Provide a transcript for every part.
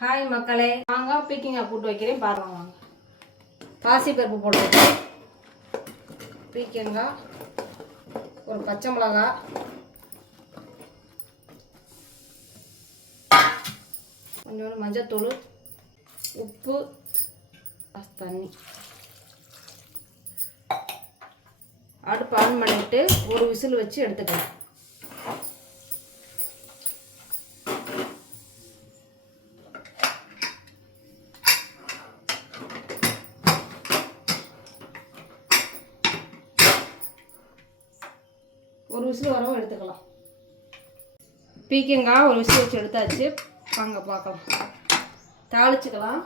Hi மக்களே. வாங்க பீக்கிங்காய் போட்டு வைக்கிறேன். பாருங்க வாங்க. பாசி பருப்பு போட்டு வைக்கிறேன் ஒரு பச்சை மிளகா கொஞ்சோண்டு மஞ்சத்தூள் உப்பு தண்ணி. அடுப்பு ஆன் பண்ணிவிட்டு ஒரு விசில் வச்சு எடுத்துக்கலாம். ஒரு விசில் வரவும் எடுத்துக்கலாம். பீக்கங்காய் ஒரு விசில் வச்சு எடுத்தாச்சு. வாங்க பார்க்கலாம். தாளிச்சுக்கலாம்.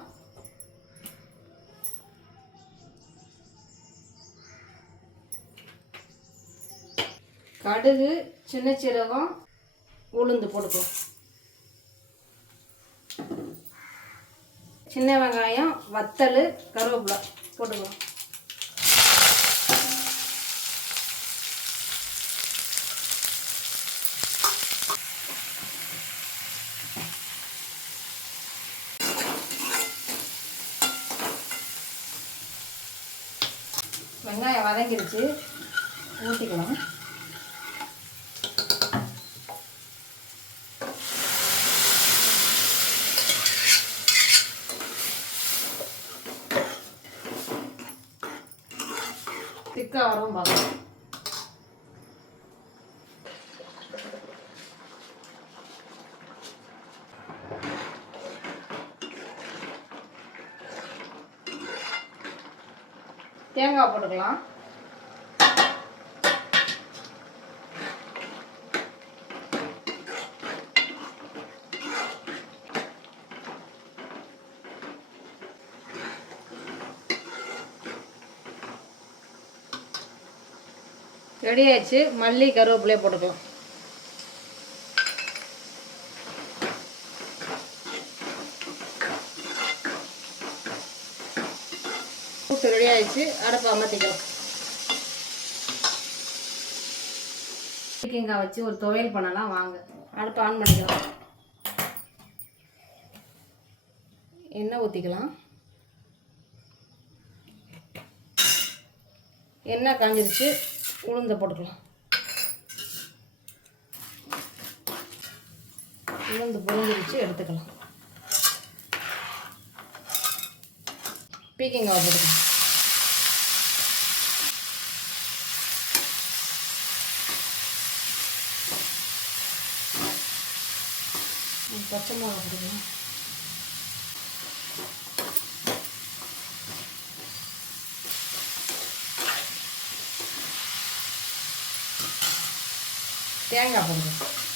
கடுகு சின்ன சீரகம் உளுந்து போட்டுக்கலாம். சின்ன வெங்காயம் வத்தல் கருவேப்பிலை போட்டுக்கலாம். வெங்காயம் வதங்கிருச்சு ஊற்றிக்கலாம் திக்காக வரும் பார்க்கலாம் தேங்காய் போட்டுக்கலாம். ரெடி ஆயிடுச்சு மல்லி கருவேப்பிலையே போட்டுக்கலாம். கூட்டு ரெடி ஆயிடுச்சு. அடப்பை அமர்த்திக்கலாம் பீக்கங்காய் வச்சு ஒரு துவையல் பண்ணலாம் வாங்க. அடுப்பை ஆன் பண்ணிக்கலாம். எண்ணெய் ஊற்றிக்கலாம் எண்ணெய் காஞ்சிருச்சு. உளுந்த போட்டுக்கலாம். உளுந்து பொரிஞ்சிருச்சு எடுத்துக்கலாம். பீக்கிங்காய் போட்டுக்கலாம். பச்சை மிளகா போட்டுக்கலாம் தேங்காய் போட்டுக்கலாம்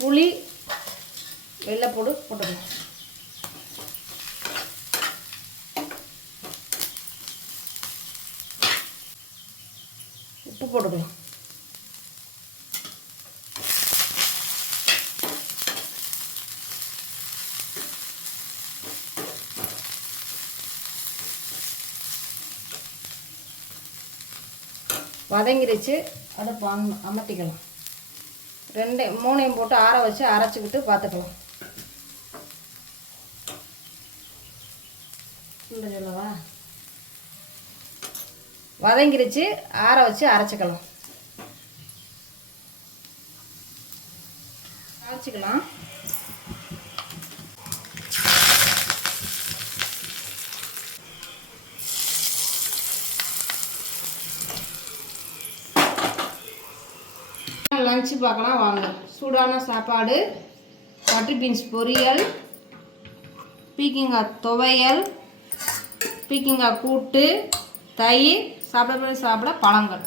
புளி வெள்ளைப்பூடு போட்டுக்கலாம் உப்பு போட்டுக்கலாம் வதங்கிருச்சு அதை அம் அமர்த்திக்கலாம். ரெண்டு மூணையும் போட்டு ஆற வச்சு அரைச்சிக்கிட்டு பார்த்துக்கலாம். சொல்லவா? வதங்கிருச்சு ஆற வச்சு அரைச்சிக்கலாம். அரைச்சிக்கலாம். லஞ்சு பார்க்கலாம் வாங்க. சூடான சாப்பாடு பட்டர் பீன்ஸ் பொரியல் பீக்கிங்காய் துவையல் பீக்கிங்காய் கூட்டு தயிர் சாப்பிட சாப்பிட பழங்கள்.